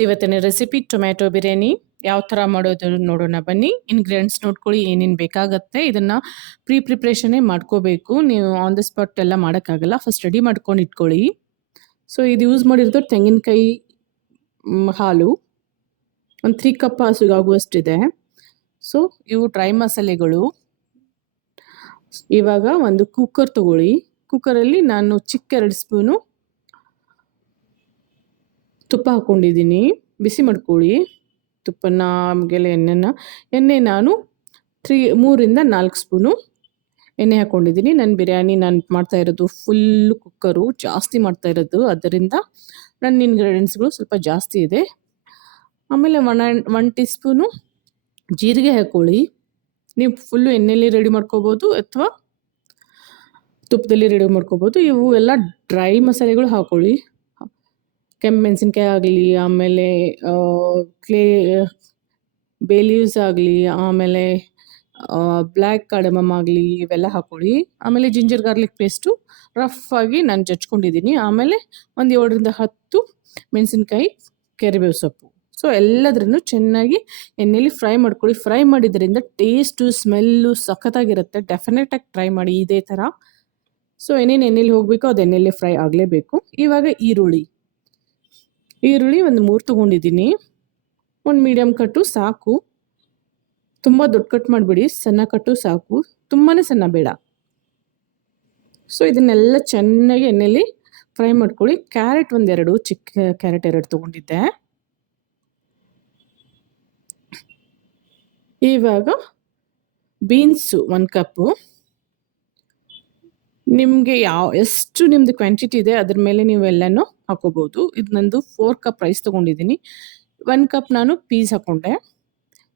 ಇವತ್ತಿನ recipe tomato biryani, ಯಾವ ಥರ ಮಾಡೋದು ನೋಡೋಣ ಬನ್ನಿ. ಇಂಗ್ರೀಡಿಯೆಂಟ್ಸ್ ನೋಡ್ಕೊಳ್ಳಿ, ಏನೇನು ಬೇಕಾಗತ್ತೆ, ಇದನ್ನು ಪ್ರೀ ಪ್ರಿಪ್ರೇಷನ್ನೇ ಮಾಡ್ಕೋಬೇಕು. ನೀವು ಆನ್ ದ ಸ್ಪಾಟ್ ಎಲ್ಲ ಮಾಡೋಕ್ಕಾಗಲ್ಲ ಫಸ್ಟ್ ರೆಡಿ ಮಾಡ್ಕೊಂಡು ಇಟ್ಕೊಳ್ಳಿ. ಸೊ ಇದು ಯೂಸ್ ಮಾಡಿರೋದು ತೆಂಗಿನಕಾಯಿ ಹಾಲು. ಒಂದು ತ್ರೀ ಕಪ್ ಹಸುಗಾಗುವಷ್ಟಿದೆ. ಸೊ ಇವು ಡ್ರೈ ಮಸಾಲೆಗಳು. ಇವಾಗ ಒಂದು ಕುಕ್ಕರ್ ತಗೊಳ್ಳಿ. ಕುಕ್ಕರಲ್ಲಿ ನಾನು ಚಿಕ್ಕ ಎರಡು ಸ್ಪೂನು ತುಪ್ಪ ಹಾಕ್ಕೊಂಡಿದ್ದೀನಿ ಬಿಸಿ ಮಾಡ್ಕೊಳ್ಳಿ. ತುಪ್ಪನ ಆಮೇಲೆ ಎಣ್ಣೆನ. ಎಣ್ಣೆ ನಾನು ತ್ರೀ, ಮೂರಿಂದ ನಾಲ್ಕು ಸ್ಪೂನು ಎಣ್ಣೆ ಹಾಕ್ಕೊಂಡಿದ್ದೀನಿ ನನ್ನ ಬಿರಿಯಾನಿ ನಾನು ಮಾಡ್ತಾ ಇರೋದು ಫುಲ್ಲು ಕುಕ್ಕರು ಜಾಸ್ತಿ ಮಾಡ್ತಾ ಇರೋದು. ಅದರಿಂದ ನನ್ನ ಇಂಗ್ರೀಡಿಯೆಂಟ್ಸ್ಗಳು ಸ್ವಲ್ಪ ಜಾಸ್ತಿ ಇದೆ. ಆಮೇಲೆ one and one teaspoon ಜೀರಿಗೆ ಹಾಕ್ಕೊಳ್ಳಿ ನೀವು ಫುಲ್ಲು ಎಣ್ಣೆಯಲ್ಲಿ ರೆಡಿ ಮಾಡ್ಕೋಬೋದು ಅಥವಾ ತುಪ್ಪದಲ್ಲಿ ರೆಡಿ ಮಾಡ್ಕೋಬೋದು. ಇವು ಎಲ್ಲ ಡ್ರೈ ಮಸಾಲೆಗಳು ಹಾಕ್ಕೊಳ್ಳಿ ಕೆಂಪು ಮೆಣಸಿನ್ಕಾಯಿ ಆಗಲಿ, ಆಮೇಲೆ ಕ್ಲೇ ಬೇ ಲೀವ್ಸ್ ಆಗಲಿ, ಆಮೇಲೆ ಬ್ಲ್ಯಾಕ್ ಕಡಮಮ್ ಆಗಲಿ ಇವೆಲ್ಲ ಹಾಕ್ಕೊಳ್ಳಿ ಆಮೇಲೆ ಜಿಂಜರ್ ಗಾರ್ಲಿಕ್ ಪೇಸ್ಟು ರಫ್ ಆಗಿ ನಾನು ಜಚ್ಕೊಂಡಿದ್ದೀನಿ ಆಮೇಲೆ ಒಂದು ಏಳರಿಂದ ಹತ್ತು ಮೆಣಸಿನ್ಕಾಯಿ ಕೆರೆಬೇವು ಸೊಪ್ಪು. ಸೊ ಎಲ್ಲದ್ರೂ ಚೆನ್ನಾಗಿ ಎಣ್ಣೆಲಿ ಫ್ರೈ ಮಾಡ್ಕೊಳ್ಳಿ. ಫ್ರೈ ಮಾಡಿದ್ರಿಂದ ಟೇಸ್ಟು ಸ್ಮೆಲ್ಲು ಸಖತ್ತಾಗಿರುತ್ತೆ. ಡೆಫಿನೆಟಾಗಿ ಟ್ರೈ ಮಾಡಿ. ಇದೇ ಥರ ಸೊ ಏನೇನು ಎಣ್ಣೆಲಿ ಹೋಗಬೇಕು ಅದು ಎಣ್ಣೆಲಿ ಫ್ರೈ ಆಗಲೇಬೇಕು. ಇವಾಗ ಈರುಳ್ಳಿ. ಈರುಳ್ಳಿ ಒಂದು ಮೂರು ತೊಗೊಂಡಿದ್ದೀನಿ. ಒಂದು ಮೀಡಿಯಮ್ ಕಟ್ಟು ಸಾಕು. ತುಂಬ ದೊಡ್ಡ ಕಟ್ ಮಾಡಿಬಿಡಿ, ಸಣ್ಣ ಕಟ್ಟು ಸಾಕು. ತುಂಬಾ ಸಣ್ಣ ಬೇಡ. ಸೊ ಇದನ್ನೆಲ್ಲ ಚೆನ್ನಾಗಿ ಎಣ್ಣೆಲಿ ಫ್ರೈ ಮಾಡ್ಕೊಳ್ಳಿ. ಕ್ಯಾರೆಟ್ ಒಂದೆರಡು, ಚಿಕ್ಕ ಕ್ಯಾರೆಟ್ ಎರಡು ತೊಗೊಂಡಿದ್ದೆ. ಇವಾಗ ಬೀನ್ಸು ಒಂದು ಕಪ್ಪು ನಿಮಗೆ ಯಾವ, ಎಷ್ಟು ನಿಮ್ಮದು ಕ್ವಾಂಟಿಟಿ ಇದೆ, ಅದ್ರ ಮೇಲೆ ನೀವು ಹಾಕೋಬೋದು. ಇದು ನಂದು ಫೋರ್ ಕಪ್ ರೈಸ್ ತೊಗೊಂಡಿದ್ದೀನಿ. ಒನ್ ಕಪ್ ನಾನು ಪೀಸ್ ಹಾಕೊಂಡೆ.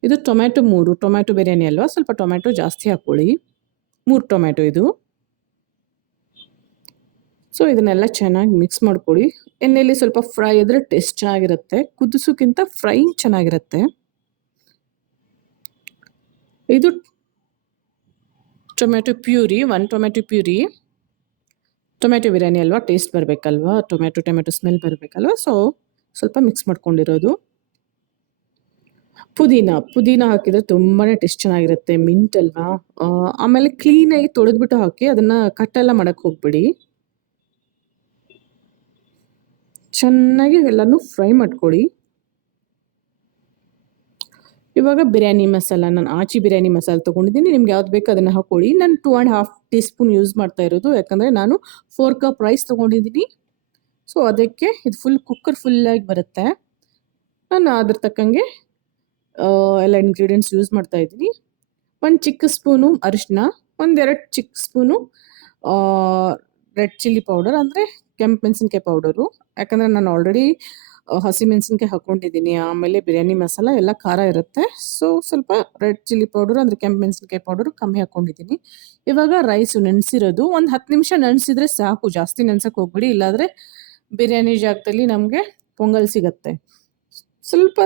ಇದು ಟೊಮ್ಯಾಟೊ ಮೂರು. ಟೊಮ್ಯಾಟೊ ಬಿರಿಯಾನಿ ಅಲ್ವಾ? ಸ್ವಲ್ಪ ಟೊಮ್ಯಾಟೊ ಜಾಸ್ತಿ ಹಾಕ್ಕೊಳ್ಳಿ ಮೂರು ಟೊಮ್ಯಾಟೊ ಇದು. ಸೊ ಇದನ್ನೆಲ್ಲ ಚೆನ್ನಾಗಿ ಮಿಕ್ಸ್ ಮಾಡ್ಕೊಳ್ಳಿ. ಎಣ್ಣೆಯಲ್ಲಿ ಸ್ವಲ್ಪ ಫ್ರೈ ಆದರೆ ಟೇಸ್ಟ್ ಚೆನ್ನಾಗಿರುತ್ತೆ. ಕುದಿಸೋಕ್ಕಿಂತ ಫ್ರೈ ಚೆನ್ನಾಗಿರುತ್ತೆ. ಇದು tomato puree. One tomato puree. Tomato biryani ಅಲ್ವಾ? ಟೇಸ್ಟ್ ಬರಬೇಕಲ್ವಾ? ಟೊಮೆಟೊ ಟೊಮ್ಯಾಟೊ ಸ್ಮೆಲ್ ಬರಬೇಕಲ್ವಾ? ಸೊ ಸ್ವಲ್ಪ ಮಿಕ್ಸ್ ಮಾಡ್ಕೊಂಡಿರೋದು. ಪುದೀನ ಪುದೀನ ಹಾಕಿದರೆ ತುಂಬಾ ಟೇಸ್ಟ್ ಚೆನ್ನಾಗಿರುತ್ತೆ ಮಿಂಟ್ ಅಲ್ವಾ? ಆಮೇಲೆ ಕ್ಲೀನಾಗಿ ತೊಳೆದ್ಬಿಟ್ಟು ಹಾಕಿ ಅದನ್ನು ಕಟ್ಟೆಲ್ಲ ಮಾಡೋಕ್ಕೆ ಹೋಗ್ಬಿಡಿ. ಚೆನ್ನಾಗಿ ಎಲ್ಲನೂ ಫ್ರೈ ಮಾಡ್ಕೊಳ್ಳಿ. ಇವಾಗ ಬಿರಿಯಾನಿ ಮಸಾಲ, ನಾನು ಆಚಿ ಬಿರಿಯಾನಿ ಮಸಾಲ ತೊಗೊಂಡಿದ್ದೀನಿ. ನಿಮ್ಗೆ ಯಾವ್ದು ಬೇಕು ಅದನ್ನು ಹಾಕೊಳ್ಳಿ. ನಾನು two and half teaspoon use ಮಾಡ್ತಾ ಇರೋದು. ಯಾಕಂದರೆ ನಾನು ಫೋರ್ ಕಪ್ ರೈಸ್ ತೊಗೊಂಡಿದ್ದೀನಿ. ಸೊ ಅದಕ್ಕೆ ಇದು ಫುಲ್ ಕುಕ್ಕರ್ ಫುಲ್ಲಾಗಿ ಬರುತ್ತೆ. ನಾನು ಅದ್ರ ತಕ್ಕಂಗೆ ಎಲ್ಲ ಇಂಗ್ರೀಡಿಯೆಂಟ್ಸ್ ಯೂಸ್ ಮಾಡ್ತಾ ಇದ್ದೀನಿ. ಒಂದು ಚಿಕ್ಕ ಸ್ಪೂನು ಅರಿಶಿನ ಒಂದೆರಡು ಚಿಕ್ಕ ಸ್ಪೂನು ರೆಡ್ ಚಿಲ್ಲಿ ಪೌಡರ್ ಅಂದರೆ ಕೆಂಪು ಮೆಣಸಿನ್ಕಾಯಿ ಪೌಡರು ಯಾಕಂದರೆ ನಾನು ಆಲ್ರೆಡಿ ಹಸಿ ಹಾಕೊಂಡಿದ್ದೀನಿ. ಆಮೇಲೆ ಬಿರಿಯಾನಿ ಮಸಾಲ, ಎಲ್ಲ ಖಾರ ಇರುತ್ತೆ. ಸೊ ಸ್ವಲ್ಪ ರೆಡ್ ಚಿಲ್ಲಿ ಪೌಡರ್ ಅಂದರೆ ಕೆಂಪು ಮೆಣಸಿನ್ಕಾಯಿ ಪೌಡರ್ ಕಮ್ಮಿ ಹಾಕ್ಕೊಂಡಿದ್ದೀನಿ ಇವಾಗ ರೈಸು ನೆನೆಸಿರೋದು. ಒಂದು ಹತ್ತು ನಿಮಿಷ ನೆನೆಸಿದ್ರೆ ಸಾಕು. ಜಾಸ್ತಿ ನೆನ್ಸಕ್ಕೆ ಹೋಗ್ಬಿಡಿ. ಇಲ್ಲಾಂದರೆ ಬಿರಿಯಾನಿ ಜಾಗದಲ್ಲಿ ನಮಗೆ ಪೊಂಗಲ್ ಸಿಗತ್ತೆ. ಸ್ವಲ್ಪ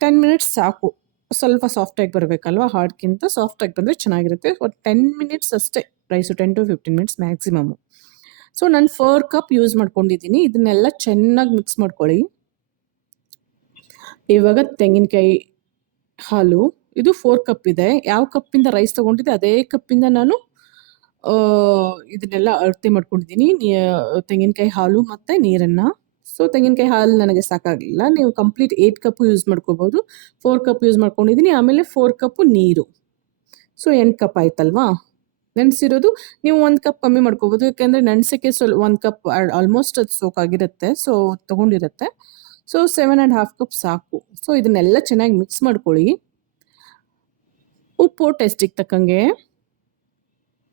ಟೆನ್ ಮಿನಿಟ್ಸ್ ಸಾಕು. ಸ್ವಲ್ಪ ಸಾಫ್ಟಾಗಿ ಬರಬೇಕಲ್ವಾ? ಹಾರ್ಡ್ಗಿಂತ ಸಾಫ್ಟಾಗಿ ಬಂದರೆ ಚೆನ್ನಾಗಿರುತ್ತೆ. ಒಂದು ಟೆನ್ ಮಿನಿಟ್ಸ್ ಅಷ್ಟೇ. Rice ten to fifteen minutes maximum so ನಾನು ಫೋರ್ ಕಪ್ ಯೂಸ್ ಮಾಡ್ಕೊಂಡಿದ್ದೀನಿ ಇದನ್ನೆಲ್ಲ ಚೆನ್ನಾಗಿ ಮಿಕ್ಸ್ ಮಾಡ್ಕೊಳ್ಳಿ. ಇವಾಗ ತೆಂಗಿನಕಾಯಿ ಹಾಲು. ಇದು ಫೋರ್ ಕಪ್ ಇದೆ. ಯಾವ ಕಪ್ಪಿಂದ ರೈಸ್ ತೊಗೊಂಡಿದ್ದೆ, ಅದೇ ಕಪ್ಪಿಂದ ನಾನು ಇದನ್ನೆಲ್ಲ ಅಳತೆ ಮಾಡ್ಕೊಂಡಿದ್ದೀನಿ ತೆಂಗಿನಕಾಯಿ ಹಾಲು ಮತ್ತು ನೀರನ್ನು. ಸೊ ತೆಂಗಿನಕಾಯಿ ಹಾಲು ನನಗೆ ಸಾಕಾಗಲಿಲ್ಲ. ನೀವು ಕಂಪ್ಲೀಟ್ ಏಯ್ಟ್ ಕಪ್ ಯೂಸ್ ಮಾಡ್ಕೋಬೋದು. ಫೋರ್ ಕಪ್ ಯೂಸ್ ಮಾಡ್ಕೊಂಡಿದ್ದೀನಿ ಆಮೇಲೆ ಫೋರ್ ಕಪ್ಪು ನೀರು. ಸೊ ಎಂಟು ಕಪ್ ಆಯ್ತಲ್ವಾ? ನೆನೆಸಿರೋದು ನೀವು ಒಂದು ಕಪ್ ಕಮ್ಮಿ ಮಾಡ್ಕೋಬೋದು. ಯಾಕೆಂದರೆ ನೆನೆಸೋಕ್ಕೆ ಸ್ವಲ್ಪ ಒಂದು ಕಪ್ ಆಲ್ಮೋಸ್ಟ್ ಅದು ಸೋಕ್ ಆಗಿರುತ್ತೆ. So ತೊಗೊಂಡಿರುತ್ತೆ. So seven and half cup ಸಾಕು. ಸೊ ಇದನ್ನೆಲ್ಲ ಚೆನ್ನಾಗಿ ಮಿಕ್ಸ್ ಮಾಡ್ಕೊಳ್ಳಿ. ಉಪ್ಪು ಟೇಸ್ಟಿಗೆ ತಕ್ಕಂಗೆ.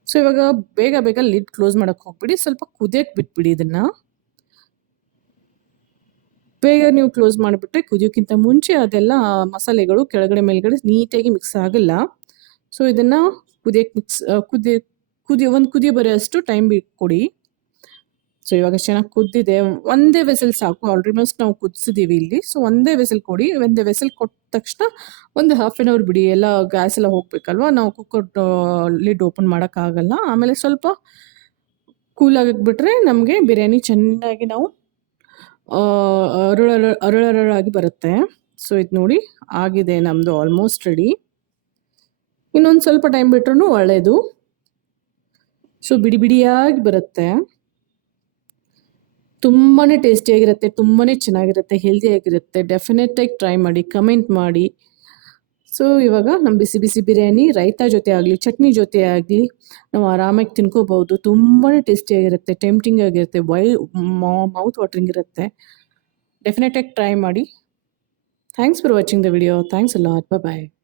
ಸೊ ಇವಾಗ ಬೇಗ ಬೇಗ ಲಿಡ್ ಕ್ಲೋಸ್ ಮಾಡೋಕ್ಕೆ ಹೋಗ್ಬಿಡಿ. ಸ್ವಲ್ಪ ಕುದಿಯೋಕ್ಕೆ ಬಿಟ್ಬಿಡಿ ಇದನ್ನು. ಬೇಗ ನೀವು ಕ್ಲೋಸ್ ಮಾಡಿಬಿಟ್ರೆ ಕುದಿಯೋಕ್ಕಿಂತ ಮುಂಚೆ ಅದೆಲ್ಲ ಮಸಾಲೆಗಳು ಕೆಳಗಡೆ ಮೇಲ್ಗಡೆ ನೀಟಾಗಿ ಮಿಕ್ಸ್ ಆಗಲ್ಲ. ಸೊ ಇದನ್ನು ಕುದಿಯೋಕ್ಕೆ ಮಿಕ್ಸ್ ಕುದಿ ಕುದಿ, ಒಂದು ಕುದಿ ಬರೋಷ್ಟು ಟೈಮ್ ಕೊಡಿ. ಸೊ ಇವಾಗ ಚೆನ್ನಾಗಿ ಕುದ್ದಿದೆ. ಒಂದೇ ವೆಸಲ್ ಸಾಕು. ಆಲ್ಮೋಸ್ಟ್ ನಾವು ಕುದಿಸಿದೀವಿ ಇಲ್ಲಿ. ಸೊ ಒಂದೇ ವೆಸಲ್ ಕೊಡಿ. ಒಂದೇ ವೆಸಲ್ ಕೊಟ್ಟ ತಕ್ಷಣ ಒಂದು ಹಾಫ್ ಆನ್ ಅವರ್ ಬಿಡಿ. ಎಲ್ಲ ಗ್ಯಾಸ್ ಎಲ್ಲ ಹೋಗ್ಬೇಕಲ್ವಾ? ನಾವು ಕುಕ್ಕರ್ ಲಿಡ್ ಓಪನ್ ಮಾಡೋಕ್ಕಾಗಲ್ಲ ಆಮೇಲೆ ಸ್ವಲ್ಪ ಕೂಲ್ ಆಗಿಬಿಟ್ರೆ ನಮಗೆ ಬಿರಿಯಾನಿ ಚೆನ್ನಾಗಿ ನಾವು ಅರಳು ಅರಳರಳಾಗಿ ಬರುತ್ತೆ. ಸೊ ಇದು ನೋಡಿ. ಆಗಿದೆ ನಮ್ಮದು ಆಲ್ಮೋಸ್ಟ್ ರೆಡಿ ಇನ್ನೊಂದು ಸ್ವಲ್ಪ ಟೈಮ್ ಬಿಟ್ರೂ ಒಳ್ಳೆಯದು ಸೊ ಬಿಡಿ ಬಿಡಿಯಾಗಿ ಬರುತ್ತೆ. ತುಂಬಾ ಟೇಸ್ಟಿಯಾಗಿರುತ್ತೆ ತುಂಬಾ ಚೆನ್ನಾಗಿರುತ್ತೆ ಹೆಲ್ದಿಯಾಗಿರುತ್ತೆ ಡೆಫಿನೆಟಾಗಿ ಟ್ರೈ ಮಾಡಿ ಕಮೆಂಟ್ ಮಾಡಿ. ಸೊ ಇವಾಗ ನಮ್ಮ ಬಿಸಿ ಬಿಸಿ ಬಿರಿಯಾನಿ, ರೈತ ಜೊತೆ ಆಗಲಿ, ಚಟ್ನಿ ಜೊತೆ ಆಗಲಿ, ನಾವು ಆರಾಮಾಗಿ ತಿನ್ಕೋಬಹುದು. ತುಂಬಾ ಟೇಸ್ಟಿಯಾಗಿರುತ್ತೆ ಟೆಂಪ್ಟಿಂಗ್ ಆಗಿರುತ್ತೆ ವೈ ಮೌತ್ ವಾಟ್ರಿಂಗ್ ಇರುತ್ತೆ. ಡೆಫಿನೆಟಾಗಿ ಟ್ರೈ ಮಾಡಿ. Thanks for watching the video thanks ಅಲ್ಲ ಬಾಯ್